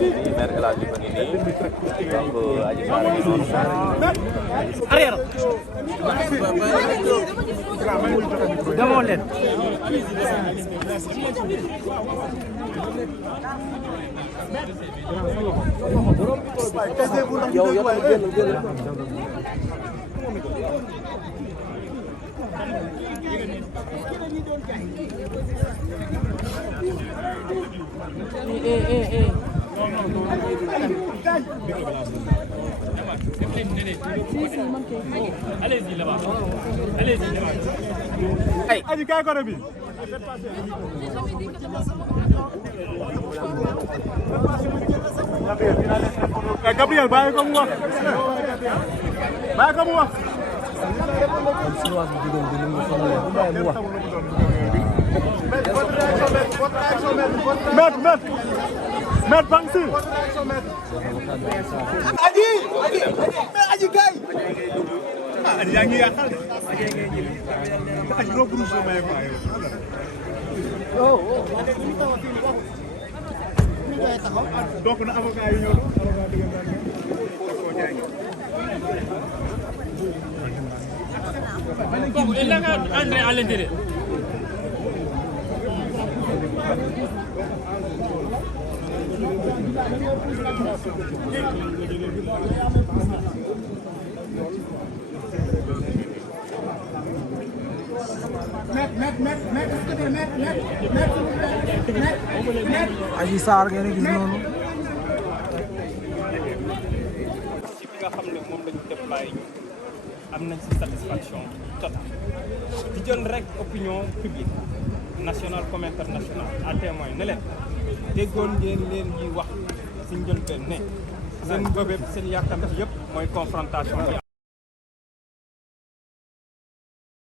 maire El Hadj Diouf a ngi nii donc Adji Sarr a ngi noonu. arrière. demoo leen. yow yow tamit génn. Allez-y là-bas. Allez-y là-bas. Hey. Aji kay ko bi. Gabriel bàyyi ko mu wax. Bàyyi ko mu wax. Maître Bangsi. Aji kay. Aji yaa ngi yàqal. Aji loo bëgg soo may quoi yow. Donc na avocat yi ñëw avocat Il a entré à l'intérieur. Adji Sarr ngeen gis noonu. ci bi nga xam ne moom lañu déployé ñu am nañ ci satisfaction totale di jël rek opinion publique nationale comme internationale à témoin ne leen déggoon ngeen leen yi wax ci njëlbeen ne seen bëbëb seen yàkkamti yëpp mooy confrontation bi